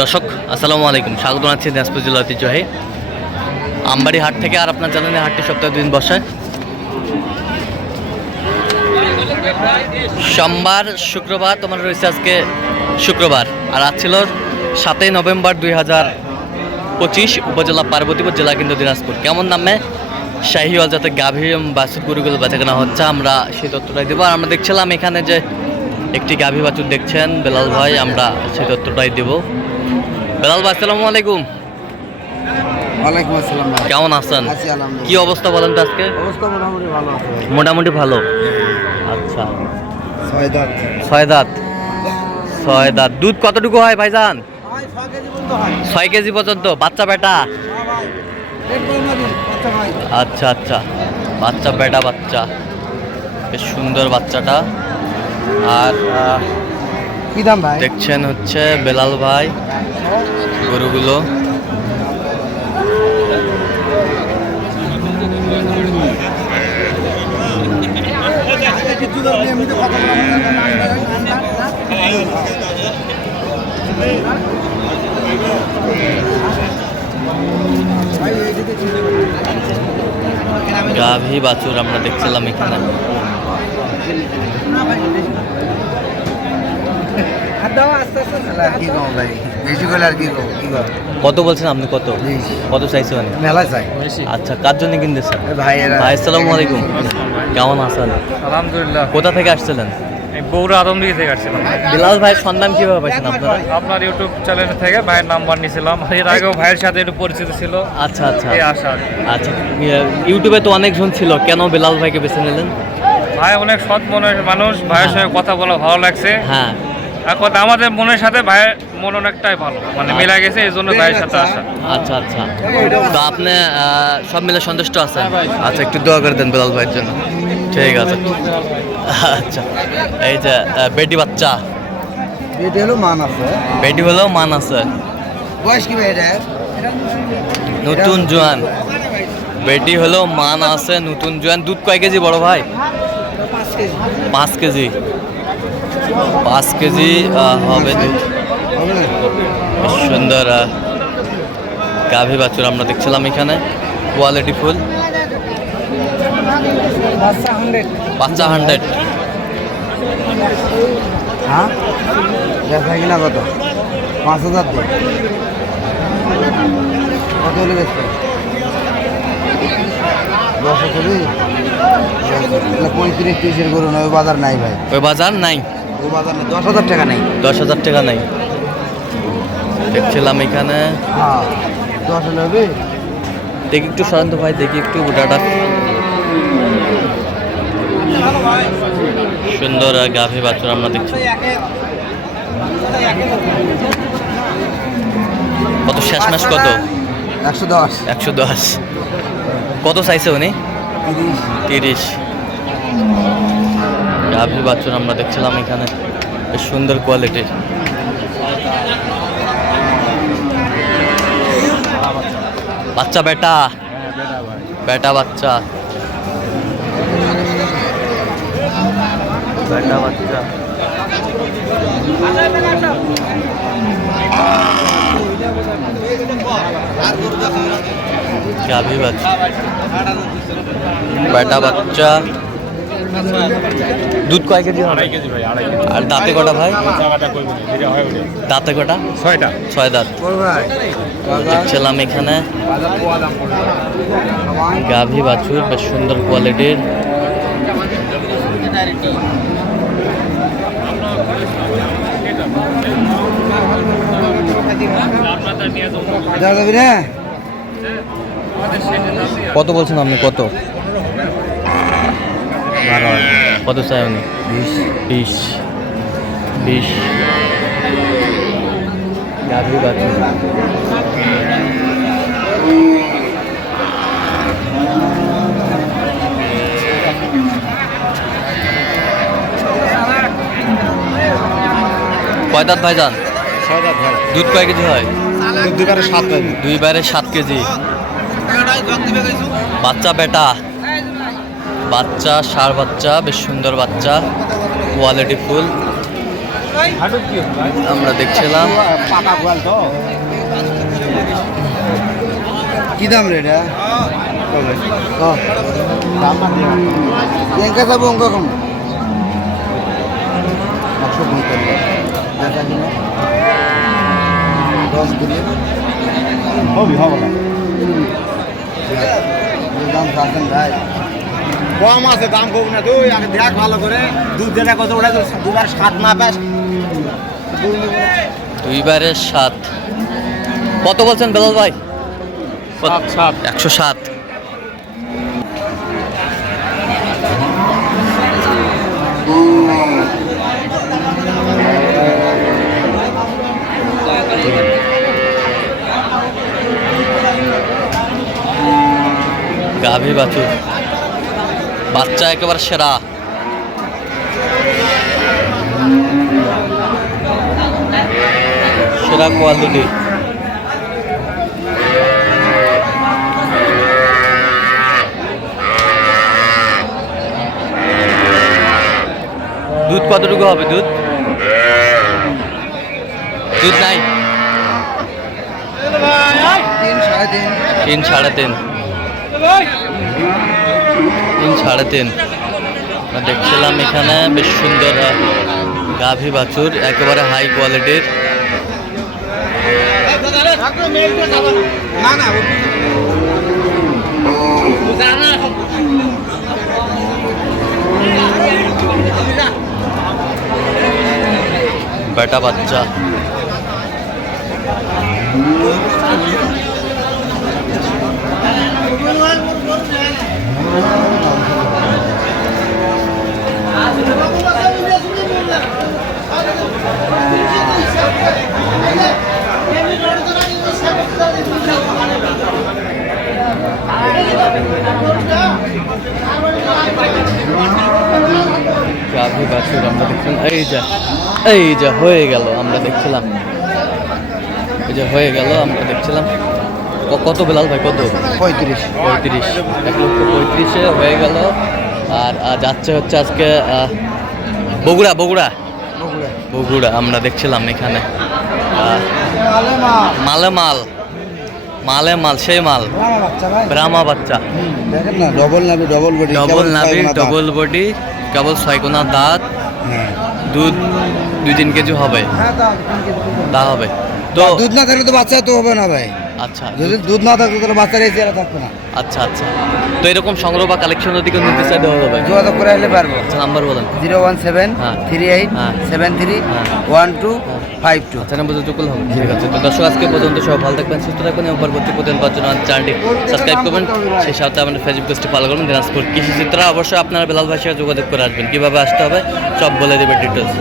দর্শক, আসসালামু আলাইকুম। স্বাগত জানাচ্ছি দিনাজপুর জেলা ঐতিহ্যবাহী আমবাড়ি হাট থেকে আর আপনার জানেন হাটটি সপ্তাহে দুদিন বসে। সোমবার, শুক্রবার, তোমার রয়েছে আজকে শুক্রবার। আর আজ ছিল সাতই নভেম্বর দুই হাজার পঁচিশ, উপজেলা পার্বতীপুর জেলা কিন্তু দিনাজপুর। কেমন নামে? শাহিওয়াল যাতে গাভীর গরুগুলো বেচা কেনা হচ্ছে, আমরা সেই তথ্যটাই দেবো। আর আমরা দেখছিলাম এখানে যে একটি গাভী বাছুর দেখছেন বেলাল ভাই আমরা সেই তথ্যটাই দেব। বেলাল ভাই আসসালামু আলাইকুম। ওয়ালাইকুম আসসালাম কেমন আছেন? কি অবস্থা বলেন তো আজকে? অবস্থা মোটামুটি ভালো আছে মোটামুটি ভালো? আচ্ছা। ছয় দাঁত। ছয় দাঁত। ছয় দাঁত। দুধ কতটুকু হয় ভাইজান? ছয় কেজি পর্যন্ত বাচ্চা বেটা? আচ্ছা আচ্ছা। বাচ্চা বেটা বাচ্চা। বেশ সুন্দর বাচ্চাটা। আর আহ, কি দাম ভাই? দেখছেন হচ্ছে বেলাল ভাই গরুগুলো। গাভী বাছুর আমরা দেখছিলাম এখানে। কত বলছেন আপনি কত। কত চাইছে মানে মেলা চাই। আচ্ছা কার জন্য কিনতেছেন? ভাই ভাই আসসালামু আলাইকুম। কেমন আছেন? আলহামদুলিল্লাহ। কোথা থেকে আসছিলেন? বগুড়া আদমদিঘি থেকে আসছিলাম। বিলাল ভাইয়ের সন্ধান কীভাবে পাইছেন আপনারা? আপনার ইউটিউব চ্যানেল থেকে ভাইয়ের নাম্বার নিয়েছিলাম এর আগেও ভাইয়ের সাথে একটু পরিচিত ছিল। আচ্ছা আচ্ছা। আশা আচ্ছা ইয়ে, ইউটিউবে তো অনেকজন ছিল। কেন বেলাল ভাইকে বেছে নিলেন? ভাই অনেক সৎ মনের মানুষ ভাইয়ের সঙ্গে কথা বলা ভালো লাগছে। হ্যাঁ। আমাদের মনের সাথে ভাইয়ের মন অনেকটাই ভালো মানে মিলা গেছে এই জন্য ভাইয়ের সাথে আসা। আচ্ছা আচ্ছা। তো আপনি সব মিলে সন্তুষ্ট আছেন? আচ্ছা একটু দোয়া করে দেন বেলাল ভাইয়ের জন্য। ঠিক আছে। আচ্ছা এই যে বেটি বাচ্চা। এটা হলো মান আছে। বেটি হলেও মান আছে। বয়স কি ভাই এটা? নতুন জোয়ান। বেটি হলেও মান আছে নতুন জোয়ান। দুধ কয় কেজি বড় ভাই? পাঁচ কেজি। পাঁচ কেজি হবে সুন্দর গাভী বাছুর আমরা দেখছিলাম এখানে। Quality full. বাচ্চা হান্ড্রেড হ্যাঁ? দেখা কিনা কত? পাঁচ হাজার কত হলে দশ হাজার পঁয়ত্রিশ তিরিশের গরু নয় ওই বাজার নাই ভাই। ওই বাজার নাই? ওই বাজার নাই দশ হাজার টাকা নেই। দশ হাজার টাকা নাই। দেখছিলাম এখানে। হ্যাঁ দশ হবে। দেখি একটু সরান্ত ভাই দেখি একটু ওটাটা সুন্দর গাভী বাছুর আমরা দেখছি। কত শেষ মাস কত? একশো দশ। একশো দশ। কত চাইছে উনি? তিরিশ। গাভী বাছুর আমরা দেখছিলাম এখানে। বেশ সুন্দর কোয়ালিটির বাচ্চা বেটা? বেটা বাচ্চা। বেটা বাচ্চা। গাভী বাচ্চা? বেটা বাচ্চা। দুধ কয় কেজি হবে? কেজি ভাই আড়াই আর দাঁতে কটা ভাই? দাঁতে কটা ছয়টা। ছয় দাঁত। দেখছিলাম এখানে। গাভী বাছুর বেশ সুন্দর কোয়ালিটির। রে কত বলছেন আপনি? কত? কত চাই উনি বিশ। বিশ। বিশ। গাভী বাছুর কয় দাঁত ভাইজান দুধ কয় কেজি হয়? দুবারে সাত পাবি দুই বারে সাত কেজি। বাচ্চা বেটা বাচ্চা সার বাচ্চা বেশ সুন্দর বাচ্চা কোয়ালিটি ফুল আমরা দেখছিলাম কি দাম রে এটা যাব দশ দিলে হবি হবে দাম পাচ্ছেন ভাই কম আছে দাম কম না। তুই আগে দেখ ভালো করে। দুধ দেনা কত ওটা দুবার সাত না পাস। দুইবারের সাত। কত বলছেন বেলাল ভাই? সাত, সাত। একশো সাত গাভী বাচ্চা একেবারে সেরা। সেরা কোয়ালিটি দুধ কতটুকু হবে দুধ? দুধ নাই? তিন সাড়ে তিন। তিন সাড়ে তিন। দেখছিলাম এখানে বেশ সুন্দর গাভী বাছুর একেবারে হাই কোয়ালিটির বেটা বাচ্চা গাভী বাছুর আমরা দেখছিলাম। এই যা এই যা হয়ে গেল আমরা দেখছিলাম। এই যে হয়ে গেল আমরা দেখছিলাম। কত বেলাল ভাই কত? পঁয়ত্রিশ। পঁয়ত্রিশ এক লক্ষ পঁয়ত্রিশে হয়ে গেল। আর যাচ্ছে হচ্ছে আজকে বগুড়া বগুড়া। বগুড়া। আমরা দেখছিলাম এখানে। মালে মাল মালে মাল সেই মাল। ব্রাহ্মা বাচ্চা ডবল নাবি ডবল বডি ডবল নাভি ডবল বডি কেবল ছয় কোনা দাঁত হ্যাঁ দুধ দুই তিন কেজি হবে। দা হবে। তো দুধ না থাকলে তো বাচ্চা তো হবে না ভাই। আচ্ছা। যদি দুধ না থাকতো তাহলে বাচ্চার এই চেহারা থাকতো না। আচ্ছা আচ্ছা। তো এরকম সংগ্রহ বা কালেকশন যদি কেউ নিতে চাই দেওয়া যাবে যোগাযোগ করে আসলে পারব। আচ্ছা নাম্বার বলেন। জিরো ওয়ান সেভেন হ্যাঁ। থ্রি এইট হ্যাঁ। সেভেন থ্রি হ্যাঁ। One two. Five two. আচ্ছা নাম্বার হবে। ঠিক আছে। তো দর্শক আজকে পর্যন্ত সব ভালো থাকবেন সুস্থ থাকবেন এবং পরবর্তী প্রতিদিন পাওয়ার জন্য চ্যানেলটি সাবস্ক্রাইব করবেন। সেই সাথে আমাদের ফেসবুক পেজটি ফলো করবেন। দিনাজপুর কৃষি চিত্রা অবশ্যই আপনারা বেলাল সাথে যোগাযোগ করে আসবেন। কীভাবে আসতে হবে সব বলে দেবে ডিটেলস